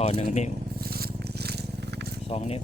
ต่อ1 นิ้ว2 นิ้ว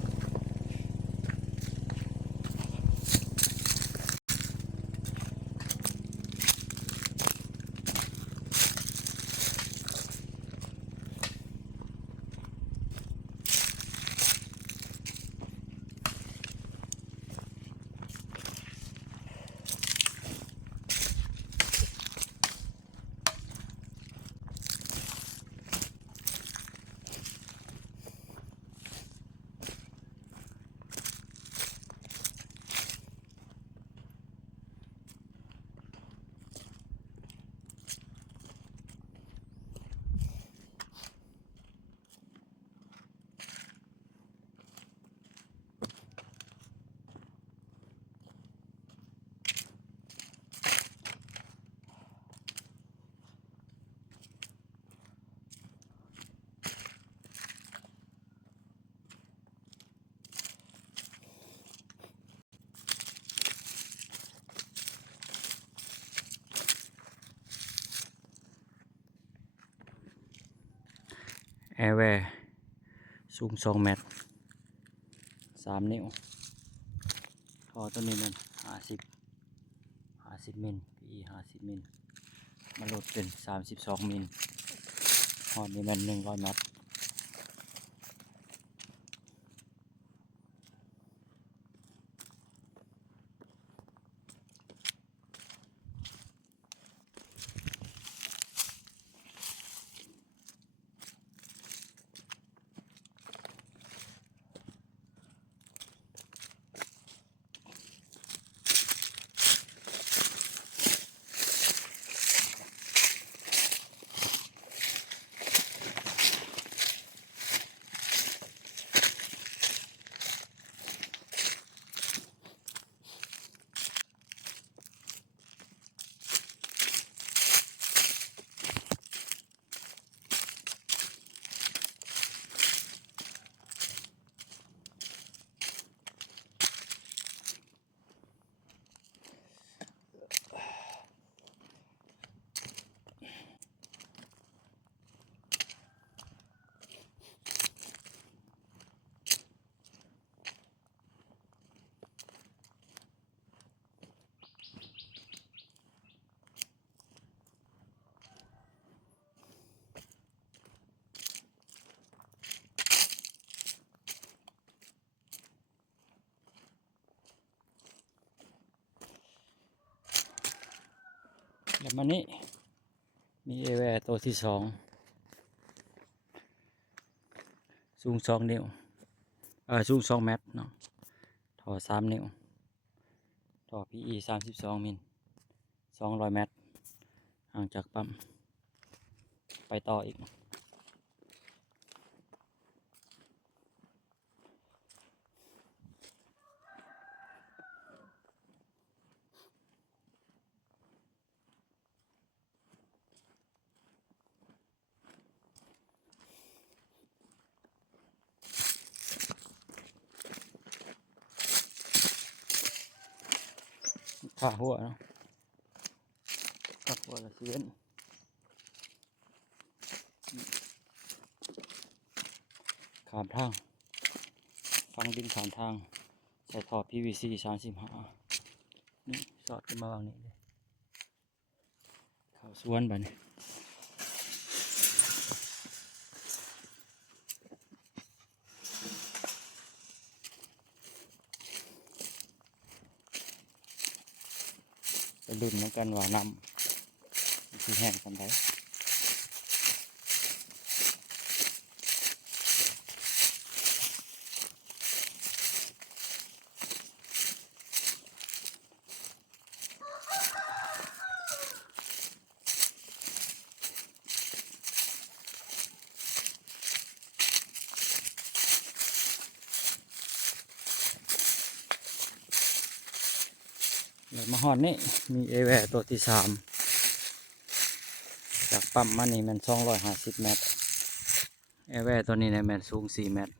แอร์แวร์สูง2 เมตร3 นิ้วท่อตัวนี้มัน50 มิล PE 50 มิลมาโหลดเป็น32 มิลท่อนี้มัน100 เมตรแล้วมันนี้มีแอร์แวร์ตัวที่2สูง2 นิ้วสูง2 เมตรเนาะท่อ3 นิ้วท่อ PE 32 มิล200 เมตรห่างจากปั๊มไปต่ออีกข้าหัวเนาะข้าหัวละเสียนขามทางฟังดินขามทางใส่ท่อ PVC 35นี่สอดขึ้นมาวางนี่เลยเข้าสวนไปนี่ไปลุ้นเหมือนกันว่าน้ำที่แห้งกันได้เลยมาหอดนี่มีแอร์แวร์ตัวที่3จากปั๊มมานี่มัน250 เมตรแอร์แวร์ตัวนี้ในแมนสูง4 เมตร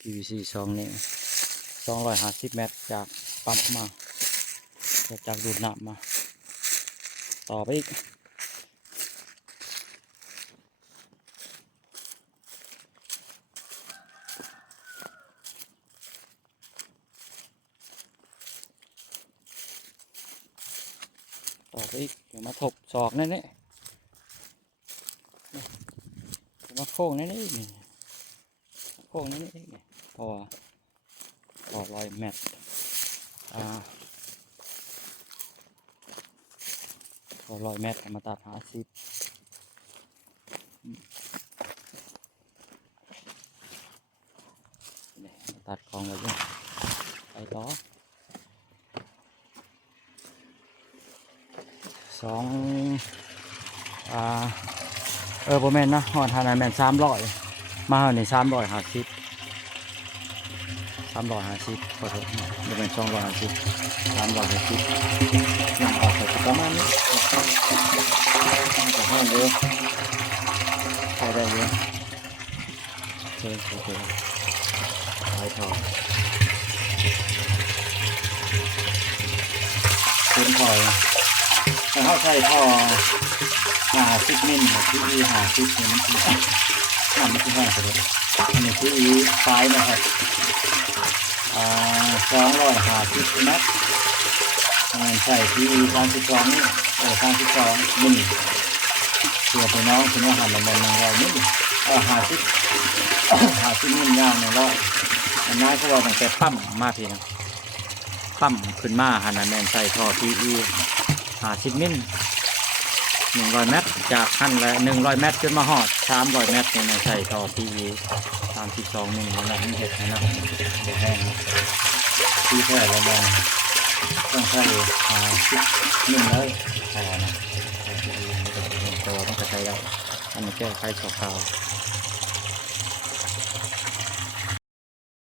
PVC 2 นิ้ว250 เมตรจากปั๊มมาจากดูดน้ำมาต่อไปอีก ต่อไปอีกเดี๋ยวมาถกศอกนั่นนี่เดี๋ยวมาโค้งนั่นนี่โค้งนั่นนี่พอร้อยแมตรพอ100 เมตรมาตัด50นี่มาตัดกองไว้ด้วยไปต่อบ่แม่นนะหอดทานาแม่น300มาเฮานี่350ขอโทษบ่แม่น250 350ยังออกไปประมาณนี้ก็ห้องเด้อใช้ได้เยอะโอเคไปต่อเป็นพอยถ้าเขาใช้ท่อ50 มิลที่50เนี่ยมันคือมันคือแห้งไปเลยอันนี้คือปลายนะครับ250 เมตรมันใส่ที่32นี่32 มิลตัวไปน้องคุณว่าหันมัน100 มิล50 มิลยาว100อันนั้นเขาบอกตั้งแต่ปั๊มมาพี่นะปั๊มขึ้นมาหันแมนใส่ท่อ PE 50 มิล100 เมตรจากขั้นละ100 เมตรจนมาหอด300 เมตรเนี่ยใส่ท่อ PE 32 มิลแล้วมันเห็ดนะเดี๋ยวแห้งที่แท้เรามองต้องใส่50 มิลเลยพอนะตัวมันจะใช้ได้อันนี้แก้ไขชั่วคราว